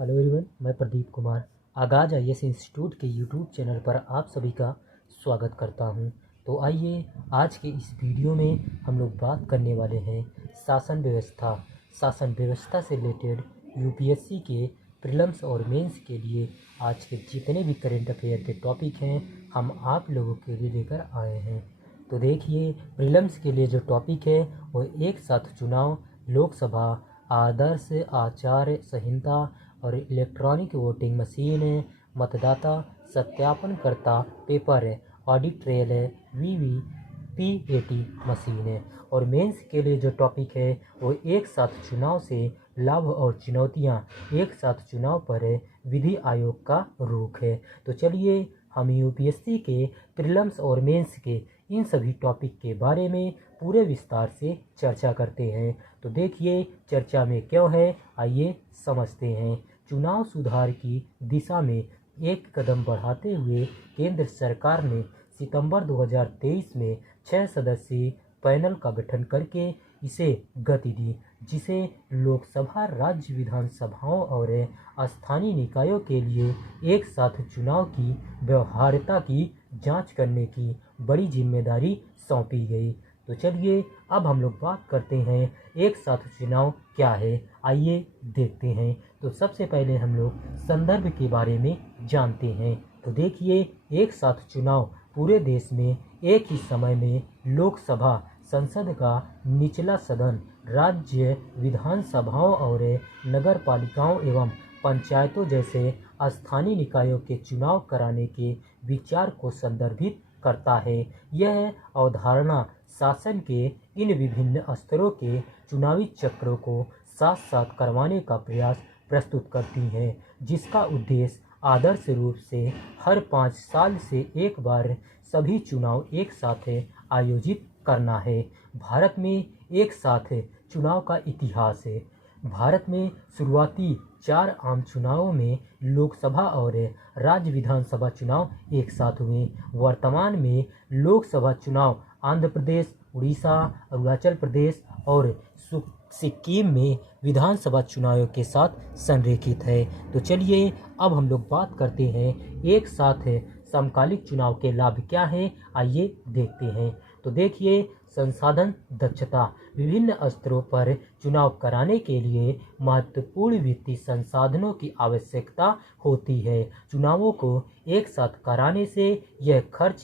Hello everyone, मैं प्रदीप कुमार आगाज IAS institute के यूट्यूब चैनल पर आप सभी का स्वागत करता हूं। तो आइए आज के इस वीडियो में हम लोग बात करने वाले हैं शासन व्यवस्था से रिलेटेड यूपीएससी के प्रीलिम्स और मेंस के लिए आज के जितने भी करंट अफेयर के टॉपिक हैं हम आप लोगों के लिए लेकर आए हैं। तो देखिए, प्रीलिम्स के लिए जो टॉपिक है वो एक साथ चुनाव, लोकसभा, आदर्श आचार संहिता और इलेक्ट्रॉनिक वोटिंग मशीन है, मतदाता सत्यापनकर्ता पेपर है, ऑडिट ट्रेल है, वीवीपीएटी मशीन है। और मेंस के लिए जो टॉपिक है वो एक साथ चुनाव से लाभ और चुनौतियां, एक साथ चुनाव पर है, विधि आयोग का रुख है। तो चलिए हम यूपीएससी के प्रीलिम्स और मेंस के इन सभी टॉपिक के बारे में पूरे विस्तार से चर्चा करते हैं। तो देखिए चर्चा में क्यों है, आइए समझते हैं। चुनाव सुधार की दिशा में एक कदम बढ़ाते हुए केंद्र सरकार ने सितंबर 2023 में 6 सदस्यीय पैनल का गठन करके इसे गति दी, जिसे लोकसभा, राज्य विधानसभाओं और स्थानीय निकायों के लिए एक साथ चुनाव की व्यवहार्यता की जांच करने की बड़ी जिम्मेदारी सौंपी गई। तो चलिए अब हम लोग बात करते हैं एक साथ चुनाव क्या है, आइए देखते हैं। तो सबसे पहले हम लोग संदर्भ के बारे में जानते हैं। तो देखिए, एक साथ चुनाव पूरे देश में एक ही समय में लोकसभा, संसद का निचला सदन, राज्य विधानसभाओं और नगर पालिकाओं एवं पंचायतों जैसे स्थानीय निकायों के चुनाव कराने के विचार को संदर्भित करता है। यह अवधारणा शासन के इन विभिन्न स्तरों के चुनावी चक्रों को साथ साथ करवाने का प्रयास प्रस्तुत करती है, जिसका उद्देश्य आदर्श रूप से हर 5 साल से एक बार सभी चुनाव एक साथ आयोजित करना है। भारत में एक साथ चुनाव का इतिहास है। भारत में शुरुआती 4 आम चुनावों में लोकसभा और राज्य विधानसभा चुनाव एक साथ हुए। वर्तमान में लोकसभा चुनाव आंध्र प्रदेश, उड़ीसा, अरुणाचल प्रदेश और सिक्किम में विधानसभा चुनावों के साथ संरेखित है। तो चलिए अब हम लोग बात करते हैं एक साथ समकालिक चुनाव के लाभ क्या हैं, आइए देखते हैं। तो देखिए, संसाधन दक्षता, विभिन्न स्तरों पर चुनाव कराने के लिए महत्वपूर्ण वित्तीय संसाधनों की आवश्यकता होती है। चुनावों को एक साथ कराने से यह खर्च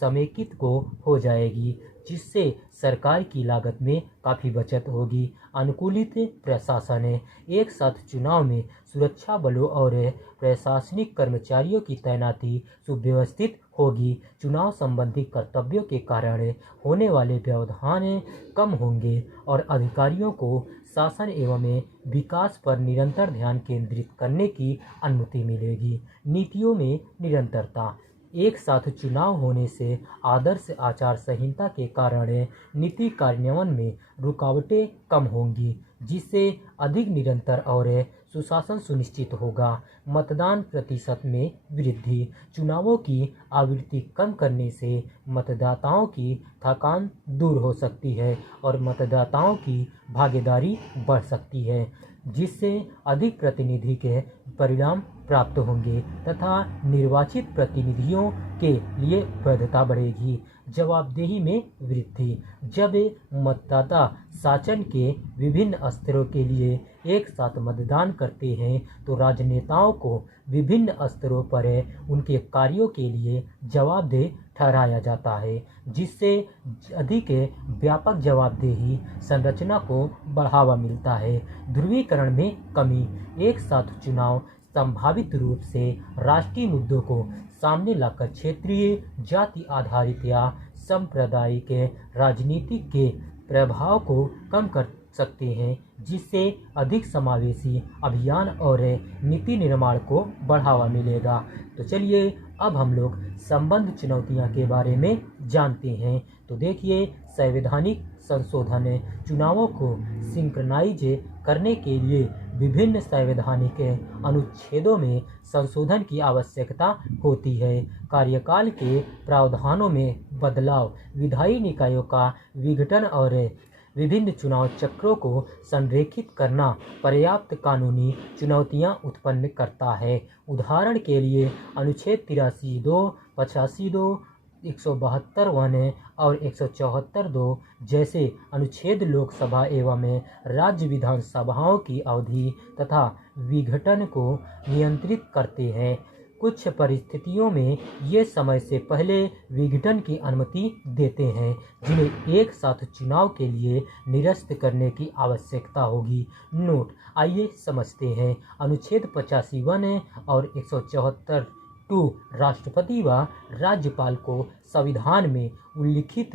समेकित को हो जाएगी, जिससे सरकार की लागत में काफ़ी बचत होगी। अनुकूलित प्रशासन है, एक साथ चुनाव में सुरक्षा बलों और प्रशासनिक कर्मचारियों की तैनाती सुव्यवस्थित होगी। चुनाव संबंधी कर्तव्यों के कारण होने वाले व्यवधान कम होंगे और अधिकारियों को शासन एवं विकास पर निरंतर ध्यान केंद्रित करने की अनुमति मिलेगी। नीतियों में निरंतरता, एक साथ चुनाव होने से आदर्श आचार संहिता के कारण नीति कार्यान्वयन में रुकावटें कम होंगी, जिससे अधिक निरंतर और सुशासन सुनिश्चित होगा। मतदान प्रतिशत में वृद्धि, चुनावों की आवृत्ति कम करने से मतदाताओं की थकान दूर हो सकती है और मतदाताओं की भागीदारी बढ़ सकती है, जिससे अधिक प्रतिनिधि के परिणाम प्राप्त होंगे तथा निर्वाचित प्रतिनिधियों के लिए वैधता बढ़ेगी। जवाबदेही में वृद्धि, जब मतदाता शासन के विभिन्न स्तरों के लिए एक साथ मतदान करते हैं तो राजनेताओं को विभिन्न स्तरों पर उनके कार्यों के लिए जवाबदेह ठहराया जाता है, जिससे अधिक व्यापक जवाबदेही संरचना को बढ़ावा मिलता है। ध्रुवीकरण में कमी, एक साथ चुनाव संभावित रूप से राष्ट्रीय मुद्दों को सामने लाकर क्षेत्रीय, जाति आधारित या सांप्रदायिक राजनीति के प्रभाव को कम कर सकते हैं, जिससे अधिक समावेशी अभियान और नीति निर्माण को बढ़ावा मिलेगा। तो चलिए अब हम लोग संबद्ध चुनौतियां के बारे में जानते हैं। तो देखिए, संवैधानिक संशोधन, चुनावों को सिंक्रनाइज करने के लिए विभिन्न संवैधानिक अनुच्छेदों में संशोधन की आवश्यकता होती है। कार्यकाल के प्रावधानों में बदलाव, विधायी निकायों का विघटन और विभिन्न चुनाव चक्रों को संरेखित करना पर्याप्त कानूनी चुनौतियां उत्पन्न करता है। उदाहरण के लिए अनुच्छेद 83(2), 85(2), 172(1) और 174(2) जैसे अनुच्छेद लोकसभा एवं राज्य विधानसभाओं की अवधि तथा विघटन को नियंत्रित करते हैं। कुछ परिस्थितियों में ये समय से पहले विघटन की अनुमति देते हैं, जिन्हें एक साथ चुनाव के लिए निरस्त करने की आवश्यकता होगी। नोट, आइए समझते हैं। अनुच्छेद 85(1) और 174(2) राष्ट्रपति व राज्यपाल को संविधान में उल्लिखित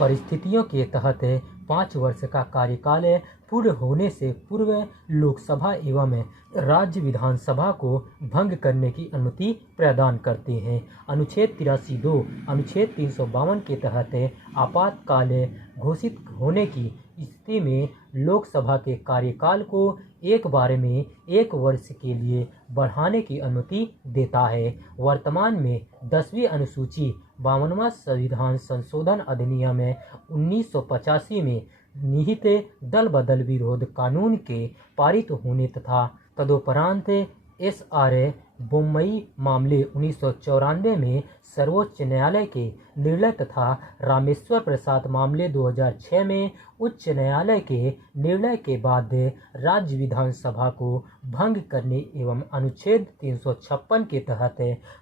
परिस्थितियों के तहत 5 वर्ष का कार्यकाल पूर्ण होने से पूर्व लोकसभा एवं राज्य विधानसभा को भंग करने की अनुमति प्रदान करते हैं। अनुच्छेद 83(2), अनुच्छेद 352 के तहत आपातकाल घोषित होने की स्थिति में लोकसभा के कार्यकाल को एक बार में 1 वर्ष के लिए बढ़ाने की अनुमति देता है। वर्तमान में 10वीं अनुसूची 52वां संविधान संशोधन अधिनियम 1985 में निहित दल बदल विरोध कानून के पारित होने तथा तदोपरांत SR बोम्मई मामले 1994 में सर्वोच्च न्यायालय के निर्णय तथा रामेश्वर प्रसाद मामले 2006 में उच्च न्यायालय के निर्णय के बाद राज्य विधानसभा को भंग करने एवं अनुच्छेद 356 के तहत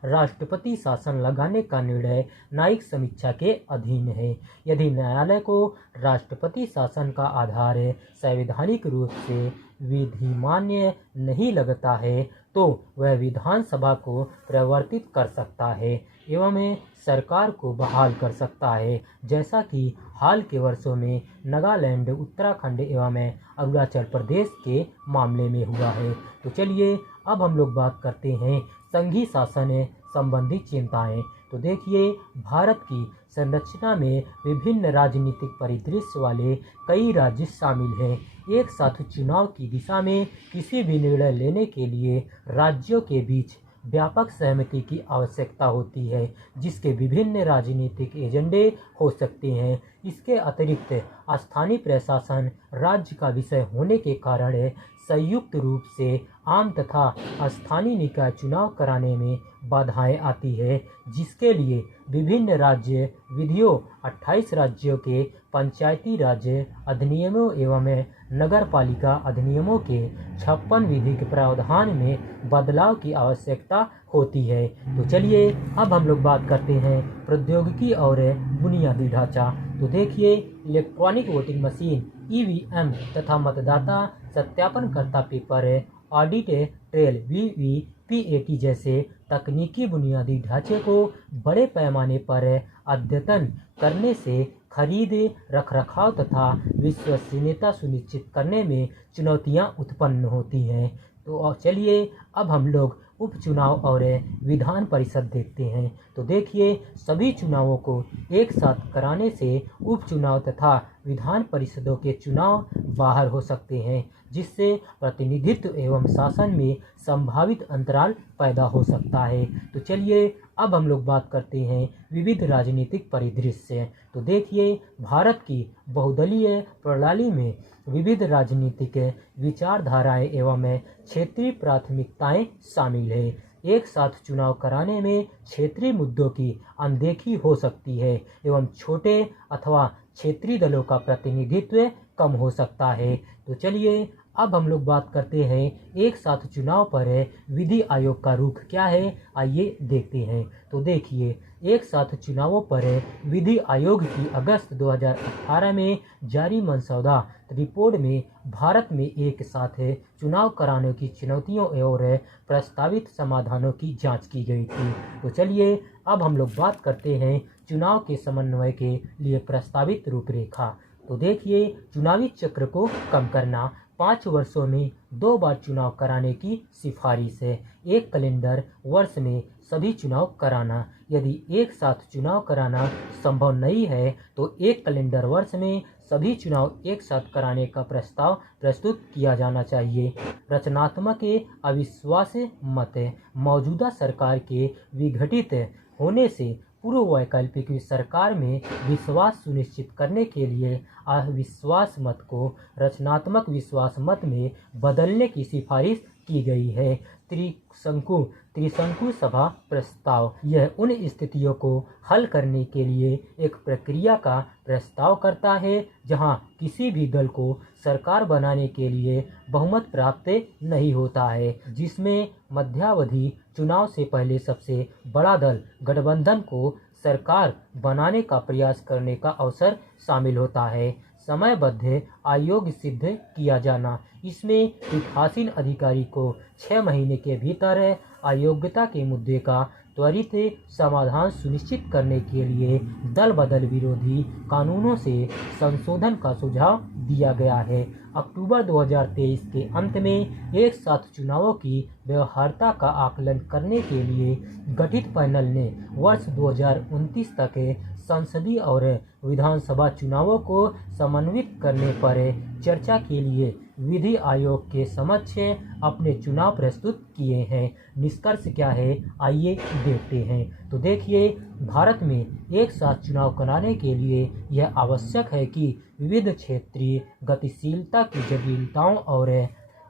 राष्ट्रपति शासन लगाने का निर्णय न्यायिक समीक्षा के अधीन है। यदि न्यायालय को राष्ट्रपति शासन का आधार संवैधानिक रूप से विधिमान्य नहीं लगता है तो वह विधानसभा को परिवर्तित कर सकता है एवं सरकार को बहाल कर सकता है, जैसा कि हाल के वर्षों में नागालैंड, उत्तराखंड एवं अरुणाचल प्रदेश के मामले में हुआ है। तो चलिए अब हम लोग बात करते हैं संघीय शासन संबंधी चिंताएं। तो देखिए, भारत की संरचना में विभिन्न राजनीतिक परिदृश्य वाले कई राज्य शामिल हैं। एक साथ चुनाव की दिशा में किसी भी निर्णय लेने के लिए राज्यों के बीच व्यापक सहमति की आवश्यकता होती है, जिसके विभिन्न राजनीतिक एजेंडे हो सकते हैं। इसके अतिरिक्त स्थानीय प्रशासन राज्य का विषय होने के कारण संयुक्त रूप से आम तथा स्थानीय निकाय चुनाव कराने में बाधाएं आती है, जिसके लिए विभिन्न राज्य विधियों, 28 राज्यों के पंचायती राज अधिनियमों एवं नगर पालिका अधिनियमों के 56 विधिक प्रावधान में बदलाव की आवश्यकता होती है। तो चलिए अब हम लोग बात करते हैं प्रौद्योगिकी और बुनियादी ढांचा। तो देखिए, इलेक्ट्रॉनिक वोटिंग मशीन EVM तथा मतदाता सत्यापनकर्ता पेपर ऑडिट ट्रेल VVPAT जैसे तकनीकी बुनियादी ढांचे को बड़े पैमाने पर अद्यतन करने से खरीद, रखरखाव तथा विश्वसनीयता सुनिश्चित करने में चुनौतियां उत्पन्न होती हैं। तो चलिए अब हम लोग उपचुनाव और विधान परिषद देखते हैं। तो देखिए, सभी चुनावों को एक साथ कराने से उपचुनाव तथा विधान परिषदों के चुनाव बाहर हो सकते हैं, जिससे प्रतिनिधित्व एवं शासन में संभावित अंतराल पैदा हो सकता है। तो चलिए अब हम लोग बात करते हैं विविध राजनीतिक परिदृश्य। तो देखिए, भारत की बहुदलीय प्रणाली में विविध राजनीतिक विचारधाराएं एवं क्षेत्रीय प्राथमिकताएं शामिल है। एक साथ चुनाव कराने में क्षेत्रीय मुद्दों की अनदेखी हो सकती है एवं छोटे अथवा क्षेत्रीय दलों का प्रतिनिधित्व कम हो सकता है। तो चलिए अब हम लोग बात करते हैं एक साथ चुनाव पर विधि आयोग का रुख क्या है, आइए देखते हैं। तो देखिए, एक साथ चुनावों पर विधि आयोग की अगस्त 2018 में जारी मसौदा रिपोर्ट में भारत में एक साथ चुनाव कराने की चुनौतियों और प्रस्तावित समाधानों की जांच की गई थी। तो चलिए अब हम लोग बात करते हैं चुनाव के समन्वय के लिए प्रस्तावित रूपरेखा। तो देखिए, चुनावी चक्र को कम करना, 5 वर्षों में 2 बार चुनाव कराने की सिफारिश है। एक कैलेंडर वर्ष में सभी चुनाव कराना। यदि एक साथ चुनाव कराना संभव नहीं है तो एक कैलेंडर वर्ष में सभी चुनाव एक साथ कराने का प्रस्ताव प्रस्तुत किया जाना चाहिए। रचनात्मक अविश्वास मत, मौजूदा सरकार के विघटित होने से पूर्व वैकल्पिक सरकार में विश्वास सुनिश्चित करने के लिए अविश्वास मत को रचनात्मक विश्वास मत में बदलने की सिफारिश की गई है। त्रिशंकु सभा प्रस्ताव यह उन स्थितियों को हल करने के लिए एक प्रक्रिया का प्रस्ताव करता है जहां किसी भी दल को सरकार बनाने के लिए बहुमत प्राप्त नहीं होता है, जिसमें मध्यावधि चुनाव से पहले सबसे बड़ा दल गठबंधन को सरकार बनाने का प्रयास करने का अवसर शामिल होता है। समयबद्ध आयोग सिद्ध किया जाना, इसमें पीठासीन अधिकारी को 6 महीने के भीतर अयोग्यता के मुद्दे का त्वरित समाधान सुनिश्चित करने के लिए दल बदल विरोधी कानूनों से संशोधन का सुझाव दिया गया है। अक्टूबर 2023 के अंत में एक साथ चुनावों की व्यवहार्यता का आकलन करने के लिए गठित पैनल ने वर्ष 2029 तक संसदीय और विधानसभा चुनावों को समन्वित करने पर चर्चा के लिए विधि आयोग के समक्ष अपने चुनाव प्रस्तुत किए हैं। निष्कर्ष क्या है, आइए देखते हैं। तो देखिए, भारत में एक साथ चुनाव कराने के लिए यह आवश्यक है कि विविध क्षेत्रीय गतिशीलता की जटिलताओं और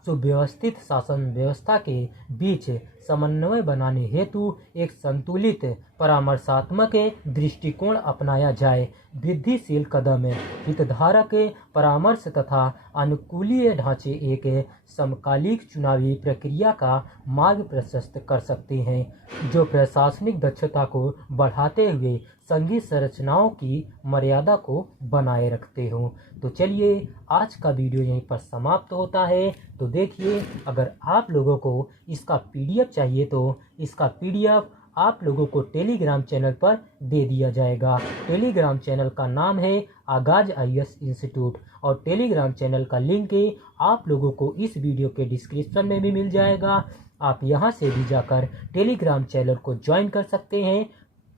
सुव्यवस्थित शासन व्यवस्था के बीच समन्वय बनाने हेतु एक संतुलित परामर्शात्मक दृष्टिकोण अपनाया जाए। वृद्धिशील कदम हितधारक परामर्श तथा अनुकूलीय ढांचे एक समकालिक चुनावी प्रक्रिया का मार्ग प्रशस्त कर सकते हैं जो प्रशासनिक दक्षता को बढ़ाते हुए संघीय संरचनाओं की मर्यादा को बनाए रखते हों। तो चलिए, आज का वीडियो यहीं पर समाप्त होता है। तो देखिए, अगर आप लोगों को इसका PDF चाहिए तो इसका PDF आप लोगों को टेलीग्राम चैनल पर दे दिया जाएगा। टेलीग्राम चैनल का नाम है आगाज IAS इंस्टीट्यूट और टेलीग्राम चैनल का लिंक आप लोगों को इस वीडियो के डिस्क्रिप्शन में भी मिल जाएगा। आप यहां से भी जाकर टेलीग्राम चैनल को ज्वाइन कर सकते हैं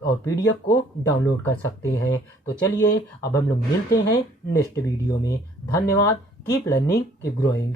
और PDF को डाउनलोड कर सकते हैं। तो चलिए, अब हम लोग मिलते हैं नेक्स्ट वीडियो में। धन्यवाद। Keep learning, keep growing.